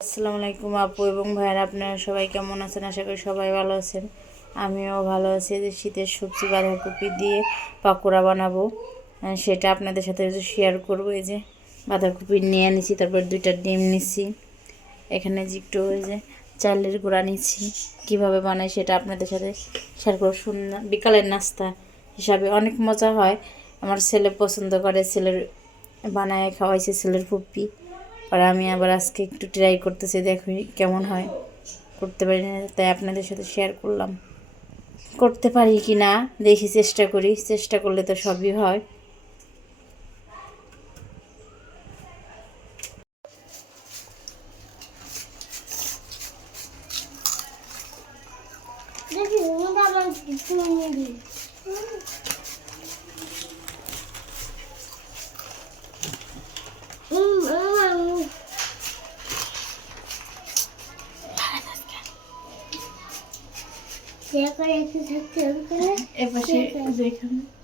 আসসালামু আলাইকুম আপু এবং ভাইয়েরা, আপনারা সবাই কেমন আছেন? আশা করি সবাই ভালো আছেন। আমিও ভালো আছি। যে শীতের সবজি বাঁধাকপি দিয়ে পাকোড়া বানাবো। সেটা আপনাদের সাথে শেয়ার করব। এই যে বাঁধাকপি নিয়ে নিছি, তারপর দুইটা ডিম নিছি। এখানে যে একটু ওই যে চালের গুঁড়া নিচ্ছি কীভাবে বানাই সেটা আপনাদের সাথে শেয়ার করব। শুনলাম বিকালের নাস্তা হিসাবে অনেক মজা হয়। আমার ছেলে পছন্দ করে ছেলের বানায়, খাওয়াইছে ছেলের ফুপ্পি আর আমি আবার আজকে একটু ট্রাই করতেছি, দেখি কেমন হয়। করতে পারি না, তাই আপনাদের সাথে শেয়ার করলাম। করতে পারি কি না, দেখি চেষ্টা করি, চেষ্টা করলে তো সবই হয়। দেখি শেয়ার করে একটু থাকতে হবে এপাশে যেখানে এই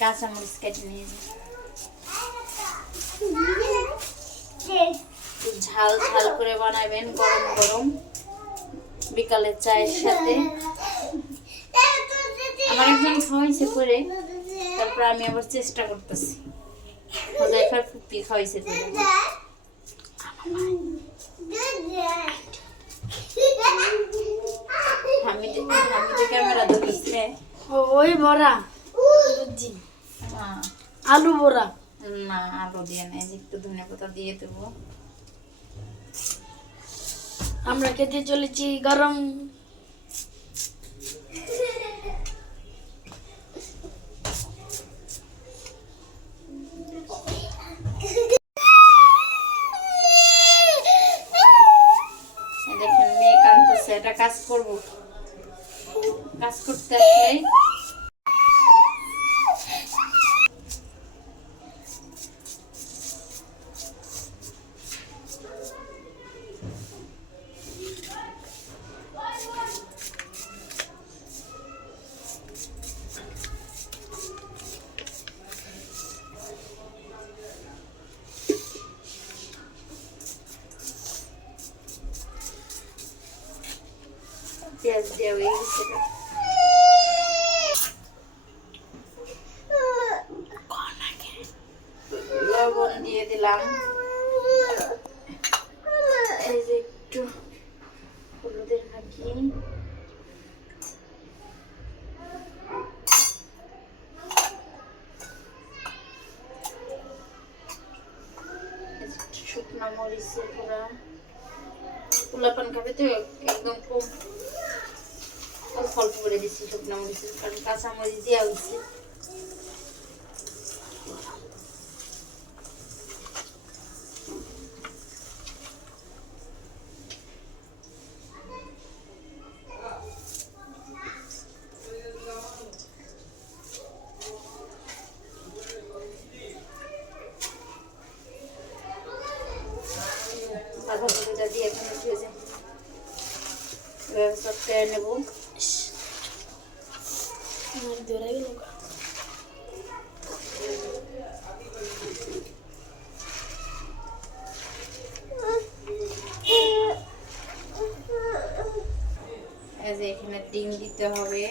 যে কাঁচা মরিচ কেটে নিয়েছি ঝাল ঝাল করে বানাবেন গরম গরম। বিকালের চায়ের সাথে। আমার একজন খাওয়াইছে করে তারপর আমি আবার চেষ্টা করতেছি। হোজাইফার ফুপি খাওয়াইছে করে আমি ক্যামেরা ধরিছে ওই বড়া। বুঝছি আলু বড়া না আলু দিয়ে নেই একটু ধনে পাতা দিয়ে দেবো। আমরা খেতে চলেছি গরম। দেখেন মেয়ে এটা কাজ করব। কাজ করতে আসলেই পেঁয়াজ দেওয়া হয়ে লবণ দিয়ে দিলাম এই যে একটু হলুদের নাকি শুকনো মরিচের গুঁড়া পোলাপান খাবে তো, একদম কম অল্প করে দিচ্ছি শুকনো মরিচ কারণ কাঁচা মরিচ দেওয়া হয়েছে। বাঁধাকপিটা দিয়ে এখন ভেজে ব্যবস্থা নেব। ধরে গেল যে এখানে ডিম দিতে হবে।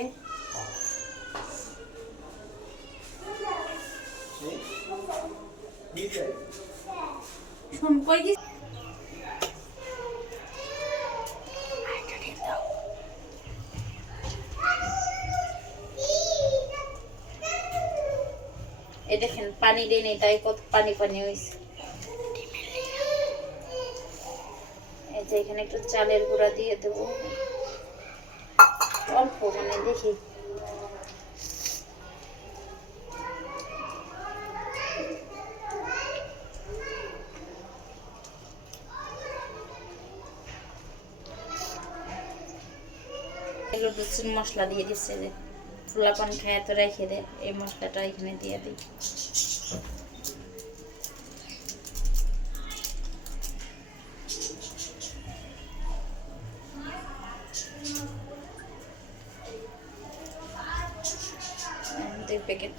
শোন কই দেখেন, পানি দেয় নেই, তাই কত পানি পানি হয়েছে এই যে এখানে একটু চালের গুঁড়া দিয়ে দেবো। অল্প মানে দেখি। মশলা দিয়ে দিচ্ছে ফুলাপান খায় তো রেখে দে এই মশলাটা এখানে দিয়ে দিই। দুই প্যাকেট।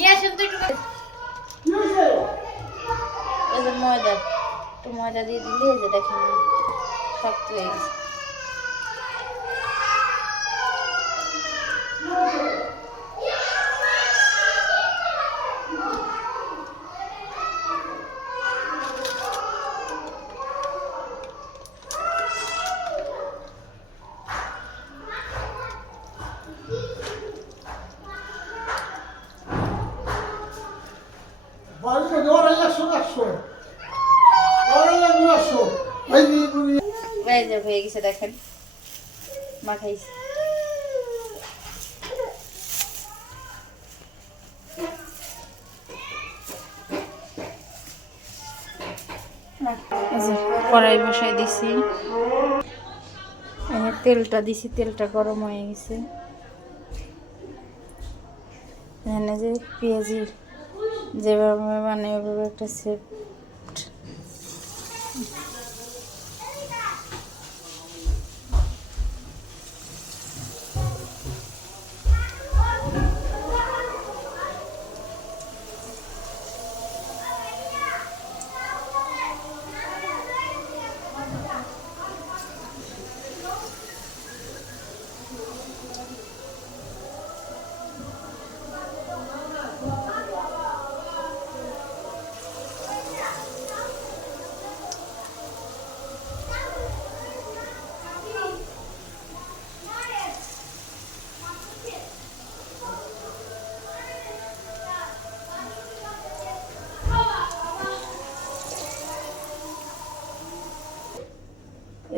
নিয়ে আসুন তো একটু। ময়দা একটু ময়দা দিয়ে দিলে যে দেখেন শক্ত হয়ে গেছে। গেছে দেখেন। মাখাইছি। কড়াই বসাই দিছি। তেলটা দিছি, তেলটা গরম হয়ে গেছে। এখানে যে পেঁয়াজি যেভাবে মানে ওইভাবে একটা সেট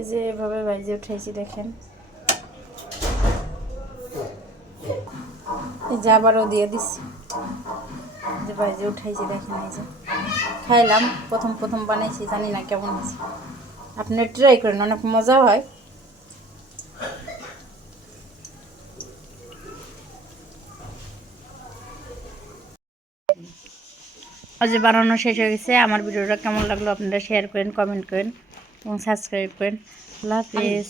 এই যে এভাবে ভাইজে উঠাইছি দেখেন। এই যে আবারও দিয়ে দিচ্ছি। যে ভাইজে উঠাইছি দেখেন এই যে। খাইলাম, প্রথম প্রথম বানাইছি, জানি না কেমন হয়েছে। আপনি ট্রাই করেন, অনেক মজা হয়। আজ বানানো শেষ হয়ে গেছে। আমার ভিডিওটা কেমন লাগল আপনারা শেয়ার করেন কমেন্ট করেন। এবং সাবস্ক্রাইব করেন। আল্লাহ হাফিজ।